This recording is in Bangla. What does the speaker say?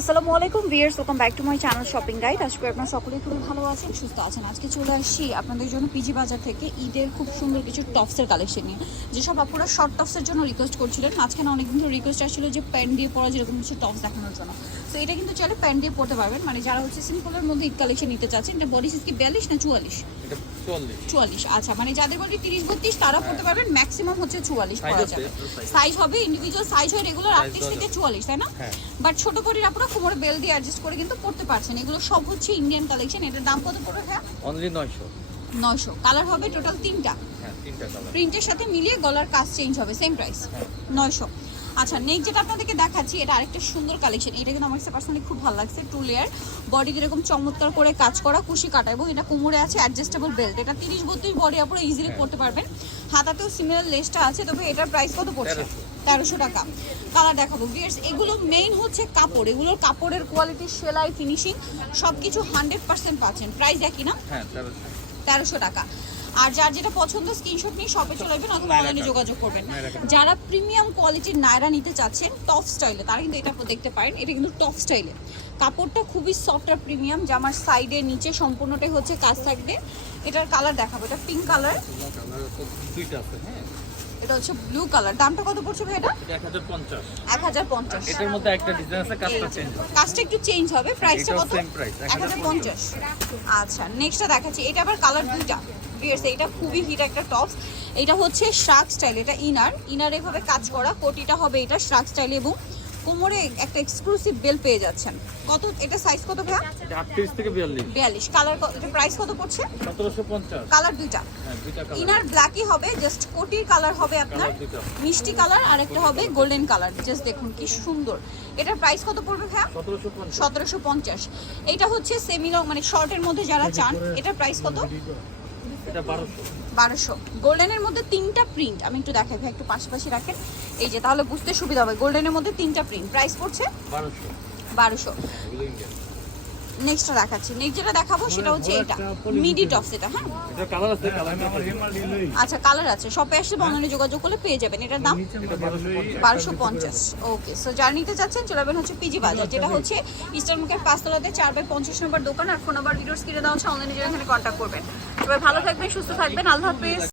আসসালামু আলাইকুম viewers welcome back to my channel shopping guide আজকে আপনারা সকলেই খুবই ভালো আছেন সুস্থ আছেন। আজকে চলে আসছি আপনাদের জন্য পিজি বাজার থেকে ঈদের খুব সুন্দর কিছু টপসের কালেকশন নিয়ে। যেসব আপুরা শর্ট টপসের জন্য রিকোয়েস্ট করছিলেন মাঝখানে অনেকদিন ধরে রিকোয়েস্ট আসছিল যে প্যান্ট দিয়ে পরা যেরকম কিছু টপস দেখানোর জন্য। তো এটা কিন্তু চাইলে প্যান্ট দিয়ে পরতে পারবেন। মানে যারা হচ্ছে সিম্পলের মধ্যে ঈদ কালেকশন নিতে চাচ্ছেন এটা বডি সাইজ কি বিয়াল্লিশ না চুয়াল্লিশ? চুয়াল্লিশ। আচ্ছা। মানে যাদের বডি তিরিশ বত্রিশ তারা পড়তে পারবেন। ম্যাক্সিমাম হচ্ছে চুয়াল্লিশ পরা যাবে। সাইজ হবে ইন্ডিভিজুয়াল সাইজ হয় রেগুলার আটত্রিশ থেকে চুয়াল্লিশ তাই না? হ্যাঁ। বাট ছোট বডির আপনারা কোমরে বেল দিয়ে অ্যাডজাস্ট করে কিন্তু পড়তে পারছেন। এগুলো সব হচ্ছে ইন্ডিয়ান কালেকশন এটার দাম কত পড়বে হ্যাঁ অনলি নয়শো। নয়শো। কালার হবে টোটাল তিনটা। হ্যাঁ তিনটা কালার প্রিন্টের সাথে মিলিয়ে গলার কাজ চেঞ্জ হবে সেম প্রাইস হ্যাঁ। নয়শো। আচ্ছা নেক্সট যেটা আপনাদেরকে দেখাচ্ছি এটা আরেকটা সুন্দর কালেকশন এটা কিন্তু আমার কাছে পার্সোনালি খুব ভালো লাগছে টু লেয়ার বডি এরকম চমৎকার করে কাজ করা কুশি কাটা এবং এটা কোমরে আছে অ্যাডজাস্টেবল বেল্ট এটা তিরিশ বত্রিশ বডি আপনারা ইজিলি হ্যাঁ। পড়তে পারবেন। হাতাতেও সিমিলার লেসটা আছে তবে এটার প্রাইস কত পড়ছে? তেরোশো। টাকা। কালার দেখাবো। ভিয়ার্স এগুলো মেইন হচ্ছে কাপড়। এগুলোর কাপড়ের কোয়ালিটি সেলাই ফিনিশিং সব কিছু হান্ড্রেড পার্সেন্ট পাচ্ছেন। প্রাইস একই না? হ্যাঁ তেরোশো। টাকা। আর যার যেটা পছন্দ স্ক্রিনশট নিয়ে শপে চলে আসবেন অথবা অনলাইনে যোগাযোগ করবেন। যারা প্রিমিয়াম কোয়ালিটির নায়রা নিতে চাচ্ছেন টপ স্টাইলে তারা কিন্তু এটা দেখতে পারেন। এটা কিন্তু টপ স্টাইলে কাপড়টা খুবই সফট আর প্রিমিয়াম জামার সাইডে নিচে সম্পূর্ণটাই হচ্ছে কাজ থাকবে। এটার কালার দেখাবো এটা পিঙ্ক কালার দুইটা আছে হ্যাঁ এটা হচ্ছে ব্লু কালার দামটা কত পড়ছে ভাই এটা? এটার মধ্যে একটা ডিজাইন আছে কাজটা চেঞ্জ হবে। কাজটা একটু চেঞ্জ হবে। প্রাইসটা কত? আচ্ছা নেক্সটটা দেখাচ্ছি। এটা আবার কালার দুইটা। এটা খুবই হিট একটা টপস এটা হচ্ছে শ্রাক স্টাইল এটা ইনার ইনার এভাবে কাজ করা কোটিটা হবে এটা শ্রাক স্টাইল এবং কোমরে একটা এক্সক্লুসিভ বেল পেয়ে যাচ্ছেন। কত এটা সাইজ কত এটা আটত্রিশ থেকে বিয়াল্লিশ। বিয়াল্লিশ। কালার এটা প্রাইস কত পড়ছে? সতেরোশো পঞ্চাশ। কালার দুইটা। হ্যাঁ দুইটা কালার ইনার ব্ল্যাকই হবে জাস্ট কোটির কালার হবে আপনার। মিষ্টি কালার আর একটা হবে গোল্ডেন কালার জাস্ট দেখুন কি সুন্দর। এটার প্রাইস কত পড়বে পঞ্চাশ। সতেরোশো পঞ্চাশ। এটা হচ্ছে সেমি লং মানে শর্টের মধ্যে যারা চান এটার প্রাইস কত? এটা বারোশো। গোল্ডেনের মধ্যে তিনটা প্রিন্ট আমি একটু দেখাই ভাই একটু পাশাপাশি রাখেন। এই যে তাহলে বুঝতে সুবিধা হবে গোল্ডেনের মধ্যে তিনটা প্রিন্ট। প্রাইস পড়ছে? নেক্সটটা দেখাচ্ছি। নেক্সট যেটা দেখাবো সেটা হচ্ছে এটা মিডি টপস এটা হ্যাঁ? এটা কালার আছে আচ্ছা কালার আছে। শপে এসে বন্ধনে যোগাযোগ করলে পেয়ে যাবেন। এটার দাম বারোশো পঞ্চাশ। ওকে সো যারা নিতে চাচ্ছেন চলে যাবেন হচ্ছে পিজি বাজার যেটা হচ্ছে ইস্টার্ন মুখের পাঁচতলাতে চার বাই পঞ্চাশ নম্বর দোকান। আর ফোন নাম্বার ভিডিওস কিনে দেওয়া হচ্ছে অনলাইনে যেখানে কন্ট্যাক্ট করবেন। সবাই ভালো থাকবেন সুস্থ থাকবেন। আল্লাহ হাফিজ।